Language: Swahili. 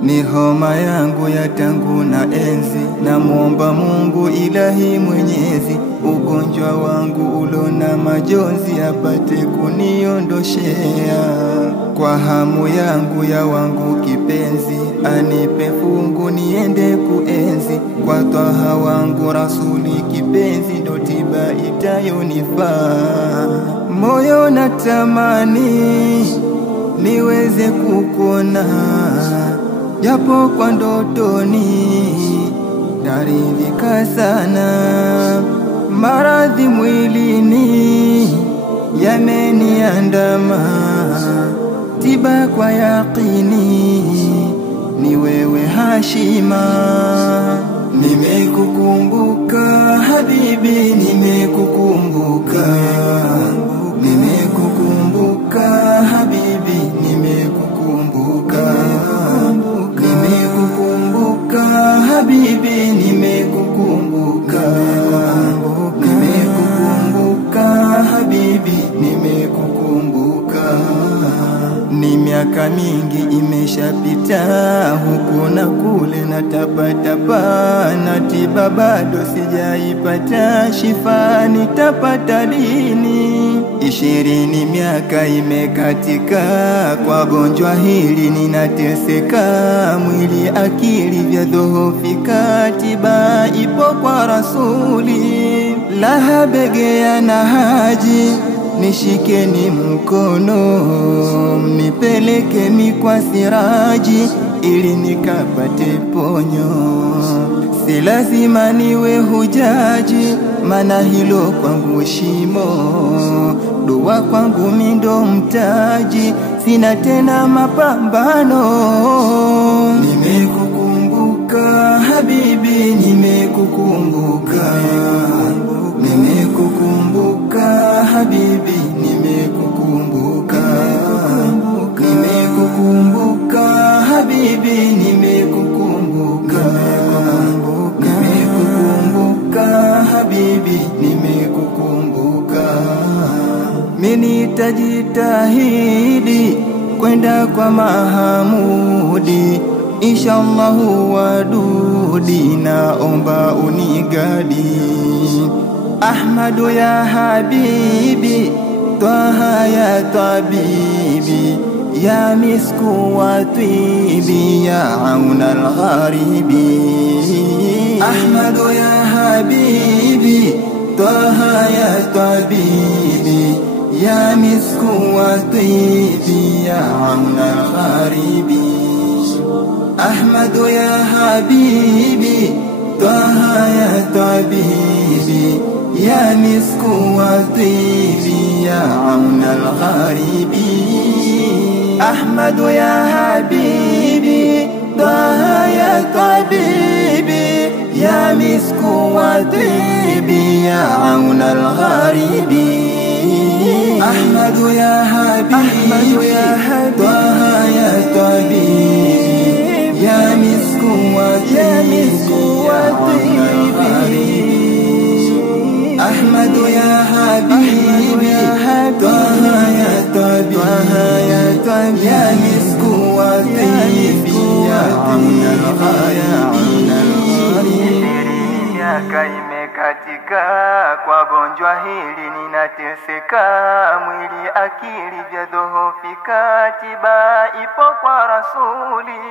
Ni homa yangu ya tangu na enzi, na muomba Mungu Ilahi Mwenyezi, ugonjwa wangu ulona majonzi apate kuniondoshea. Kwa hamu yangu ya wangu kipenzi, anipe fungu niende kuenzi, kwa Twaha wangu Rasuli kipenzi, ndo tiba itayonifaa. Moyo natamani niweze kukona, japo kwa ndotoni naridhika sana. Maradhi mwilini yameniandama, tiba kwa yaqini ni wewe Hashima. Nimekukumbuka habibi, nimekukumbuka, nimekukumbuka habibi, nimekukumbuka, nimekukumbuka habibi, nimekukumbuka, nimekukumbuka habibi, nimekukumbuka. Ni miaka mingi imeshapita, huku na kule na tapatapa, na tiba bado sijaipata, shifa nitapata lini? 20 miaka imekatika, kwa gonjwa hili ninateseka, mwili akili vyadhoofika, tiba ipo kwa Rasuli. Laha begea na haji, nishikeni mkono, mnipeleke mikwa Siraji, ili nikapate ponyo. Si lazima niwe hujaji, mana hilo kwangu shimo, dua kwangu mindo mtaji, sina tena mapambano. Nimekukumbuka habibi, nimekukumbuka, nimekukumbuka habibi, nimekukumbuka, nimekukumbuka habibi, nimekukumbuka, nimekukumbuka habibi, nimekukumbuka. Mimi nitajitahidi kwenda kwa Mahamudi, inshallah wadudi, naomba unigadi. Ahmadu ya habibi, Twaha ya tabibi, ya misku wa tibi, ya auna al-gharibi. Ahmadu ya habibi, Twaha ya tabibi, ya misku wa tibi, ya auna al-gharibi. Ahmadu ya habibi, Twaha ya tabibi, ya misku wa tibi, ya auna al-gharibi. Ahmadu ya habibi, Twaha ya tabibi, ya misku wa tibi, ya auna al-gharibi. Ahmadu ya habibi, Twaha ya tabibi, ya misku wa tibi, ya auna al-gharibi. Ahmadu ya habibi, Twaha ya tabibi, ya misku wa tibi, ya auna al-gharibi. Miaka imekatika, kwa gonjwa hili ninateseka, mwili akili vyadhoofika, tiba ipo kwa Rasuli.